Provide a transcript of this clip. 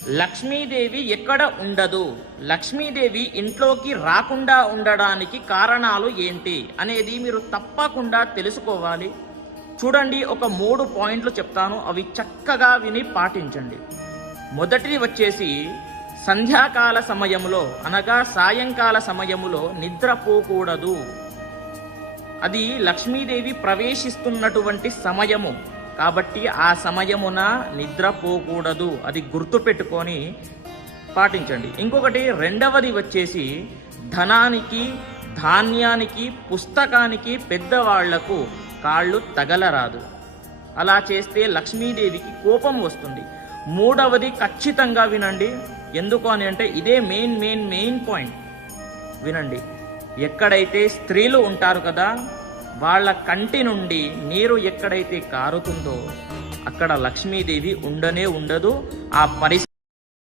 లక్ష్మీదేవి ఎక్కడ ఉండదు, లక్ష్మీదేవి ఇంట్లోకి రాకుండా ఉండడానికి కారణాలు ఏంటి అనేది మీరు తప్పకుండా తెలుసుకోవాలి. చూడండి, ఒక 3 పాయింట్లు చెప్తాను, అవి చక్కగా విని పాటించండి. మొదటిది వచ్చేసి సంధ్యాకాల సమయంలో అనగా సాయంకాల సమయములో నిద్రపోకూడదు. అది లక్ష్మీదేవి ప్రవేశిస్తున్నటువంటి సమయము కాబట్టి ఆ సమయమున నిద్రపోకూడదు. అది గుర్తుపెట్టుకొని పాటించండి. ఇంకొకటి రెండవది వచ్చేసి ధనానికి, ధాన్యానికి, పుస్తకానికి పెద్దవాళ్లకు కాళ్ళు తగలరాదు. అలా చేస్తే లక్ష్మీదేవికి కోపం వస్తుంది. మూడవది ఖచ్చితంగా వినండి, ఎందుకు అని అంటే ఇదే మెయిన్ పాయింట్. వినండి, ఎక్కడైతే స్త్రీలు ఉంటారు కదా, వాళ్ళ కంటి నుండి నీరు ఎక్కడైతే కారుతుందో అక్కడ లక్ష్మీదేవి ఉండనే ఉండదు. ఆ